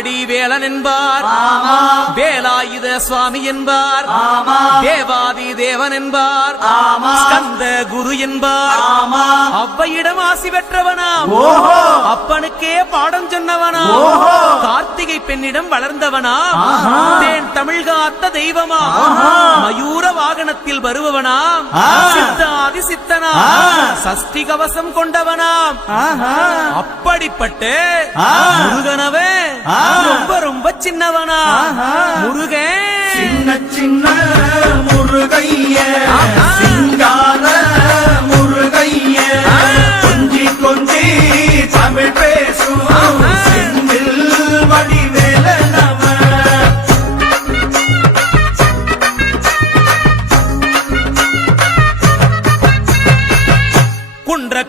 ஞானபடி வேலன் என்பார். வேலாயுத சுவாமி என்பார். தேவாதி தேவன் என்பார். ஸ்கந்த குரு என்பார். அவ்வையிடம் ஆசி பெற்றவனாம். அப்பனுக்கே பாடம் சொன்னவனா கார்த்திகை பெண்ணிடம் வளர்ந்தவனா தேன் தமிழ் காத்த தெய்வமா மயூர வாகனத்தில் வருபவனாம். சித்தாதி சித்தனா சஷ்டி கவசம் கொண்டவனாம். அப்படிப்பட்ட முருகனவே ரொம்ப ரொம்ப சின்னவனா. முருகன் சின்ன சின்ன முருகைய சிங்கார முருகைய.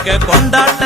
கொண்டாட்ட